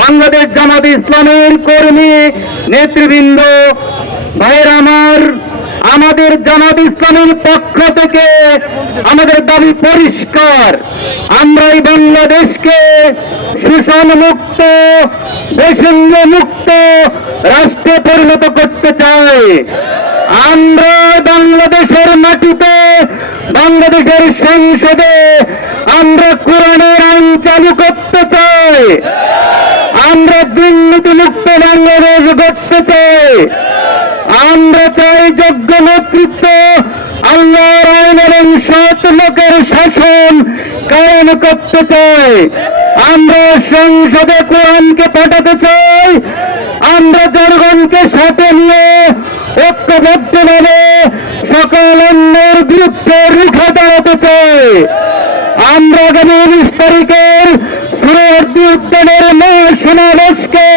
বাংলাদেশ জামাত ইসলামের কর্মী নেতৃবৃন্দ, ভাইয়ের আমার, আমাদের জামাত ইসলামের পক্ষ থেকে আমাদের দাবি পরিষ্কার। আমরাই বাংলাদেশকে শোষণ মুক্ত বৈষম্য মুক্ত রাষ্ট্রে পরিণত করতে চাই। আমরা বাংলাদেশের মাটিতে, বাংলাদেশের সংসদে আমরা কোরআনের আইন চালু করতে চাই। আমরা দুর্নীতি মুক্ত বাংলাদেশ গড়তে আমরা চাই যোগ্য নেতৃত্ব, আল্লাহর আইন এবং সৎ লোকের শাসন কায়েম করতে চাই। আমরা সংসদে কোরআনকে পাঠাতে চাই। আমরা জনগণকে সাথে নিয়ে ঐক্যবদ্ধভাবে সকল অন্যের বিরুদ্ধে রুখে দাঁড়াতে চাই। আমরা আগামী উনিশ তারিখের সুরবর্তী উদ্যানের মহাসমাবেশকে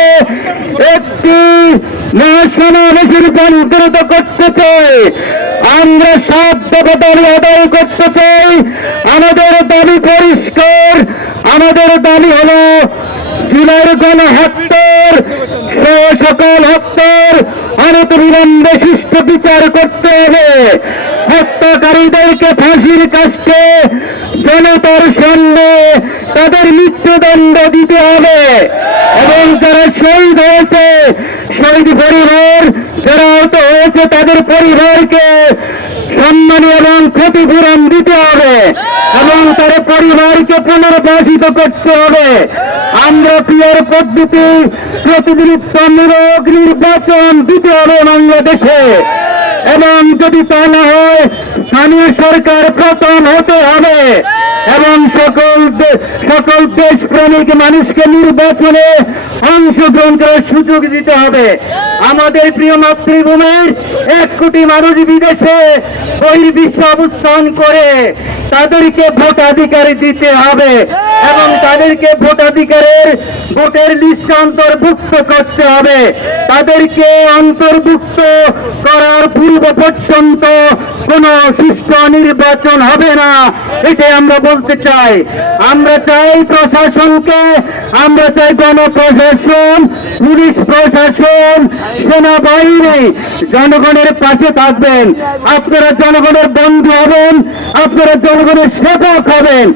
একটি মহাসমাবেশে রূপান্তরিত করতে চাই। আমরা সাত দাবি আদায় করতে চাই। আমাদের দাবি পরিষ্কার। আমাদের দাবি হলো জুলাইয়ের গণহত্যার সে সকল হত্যার অনত বিলম্বে সুষ্ঠু বিচার করতে হবে। হত্যাকারীদেরকে ফাঁসির কাছে জনতার সামনে তাদের মৃত্যুদণ্ড দিতে হবে। এবং যারা শহীদ হয়েছে, শহীদ পরিবার যারা আহত হয়েছে, তাদের পরিবারকে সম্মানী এবং ক্ষতিপূরণ দিতে হবে। এবং তার পরিবারকে পুনর্বাসিত করতে হবে। আমরা পিয়ার পদ্ধতি প্রতিনিধিত্বমূলক নির্বাচন দিতে হবে বাংলাদেশে। এবং যদি তা না হয়, স্থানীয় সরকার প্রথম হতে হবে। এবং সকল সকল দেশপ্রেমিক মানুষকে নির্বাচনে অংশগ্রহণ করার সুযোগ দিতে হবে। আমাদের প্রিয় মাতৃভূমির এক কোটি মানুষ বিদেশে বহির্বিশ্ব অবস্থান করে তাদেরকে ভোটাধিকার দিতে হবে এবং তাদেরকে ভোটাধিকারের ভোটের লিস্ট অন্তর্ভুক্ত করতে হবে। তাদেরকে অন্তর্ভুক্ত করার পূর্ব পর্যন্ত কোন সুষ্ঠু নির্বাচন হবে না। এটাই আমরা বলতে চাই। আমরা চাই প্রশাসনকে, আমরা চাই গণপ্রশাসন, পুলিশ প্রশাসন, সেনাবাহিনী, জনগণের পাশে থাকবেন। আপনারা জনগণের বন্ধু হবেন, আপনারা জনগণের সেবক হবেন।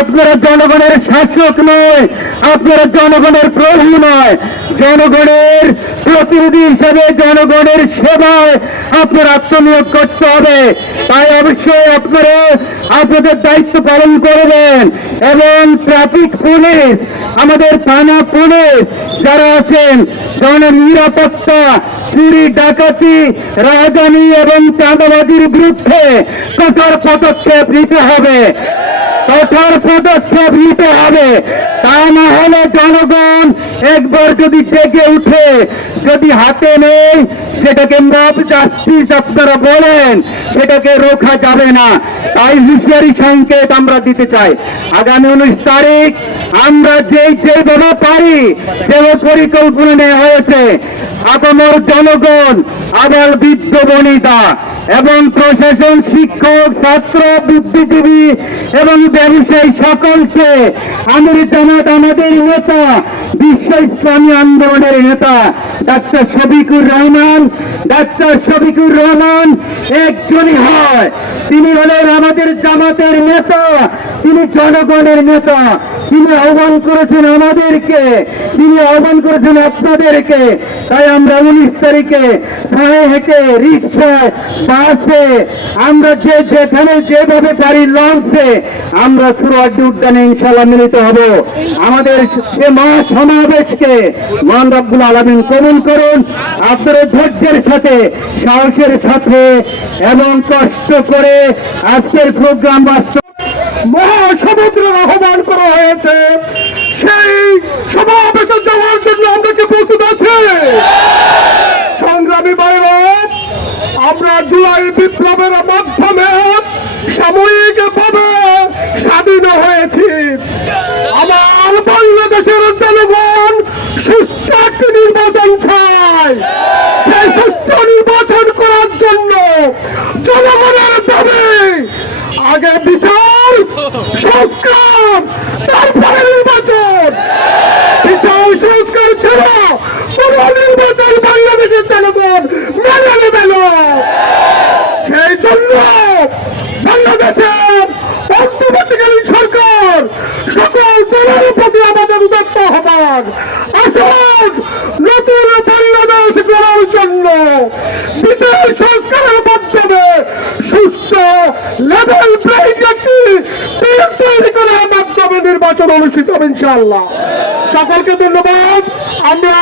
আপনারা জনগণের শাসক নয় আপনারা জনগণের প্রভু নয়। জনগণের প্রতিনিধি হিসেবে জনগণের সেবায় আপনার আত্মনিয়োগ করতে হবে। তাই অবশ্যই আপনারা আপনাদের দায়িত্ব পালন করবেন এবং ট্রাফিক পুলিশ, আমাদের থানা পুলিশ যারা আছেন জনের নিরাপত্তা, চুরি, ডাকাতি রাজধানী এবং চাঁদাবাজির বিরুদ্ধে কঠোর পদক্ষেপ নিতে হবে। কঠোর পদক্ষেপ নিতে হবে। তা না হলে জনগণ একবার যদি জেগে উঠে, যদি হাতে নেই, সেটাকে মব জাস্টিস আপনারা বলেন, সেটাকে রোখা যাবে না। তাই হুঁশিয়ারি সংকেত আমরা দিতে চাই। আগামী উনিশ তারিখ আমরা যেই যেভাবে পারি যেভাবে পরিকল্পনা নেওয়া হয়েছে। আপামর জনগণ আবার বৃদ্ধ এবং প্রশাসন, শিক্ষক, ছাত্র, বুদ্ধিজীবী এবং ব্যবসায়ী সকলকে আমির জামাত আমাদের নেতা, বিশ্ব ইসলামী আন্দোলনের নেতা, ডাক্তার শফিকুর রহমান, ডাক্তার শফিকুর রহমান একজনই হয়। তিনি হলেন আমাদের জামাতের নেতা, তিনি জনগণের নেতা। তিনি আহ্বান করেছেন আমাদেরকে, তিনি আহ্বান করেছেন আপনাদেরকে। তাই আমরা উনিশ তারিখে পায়ে হেঁটে, রিক্সায়, বাসে, আমরা যে যেখানে যেভাবে পারি লঞ্চে আমরা সুরহাটি উদ্যানে ইনশাল্লাহ মিলিত হব। আমাদের সে মা সমাবেশকে মহান রব্বুল আলমিন কবুল করুন আপনারা ধৈর্যের সাথে, সাহসের সাথে, এবং কষ্ট করে আজকের প্রোগ্রাম বাস্তব মহাসমুদ্র আহ্বান করা হয়েছে। সেই সমাবেশে যাওয়ার জন্য আমরা কি প্রস্তুত আছি? সংগ্রামী বাইরে আমরা জুলাই বিপ্লবের মাধ্যমে সাময়িক ভাবে স্বাধীন হয়েছি। আমার বাংলাদেশের জনগণ সুস্থ একটি নির্বাচন চায়। সেই সুস্থ নির্বাচন করার জন্য জনগণের দাবি আগে বিচার সংস্কার তারপরে নির্বাচন। নির্বাচন বাংলাদেশের জনগণ মেনে নেবে সেই জন্য বাংলাদেশের অন্তর্বর্তীকালীন সরকার সকল দলের প্রতি আমাদের উদাত্ত আহ্বান। আসুন নতুন বাংলাদেশ গড়ার জন্য বিদেশ সংস্কারের সুস্থ লেভেল প্লেইং নির্বাচন অনুষ্ঠিত হবে ইনশাআল্লাহ। সকলকে ধন্যবাদ। আমরা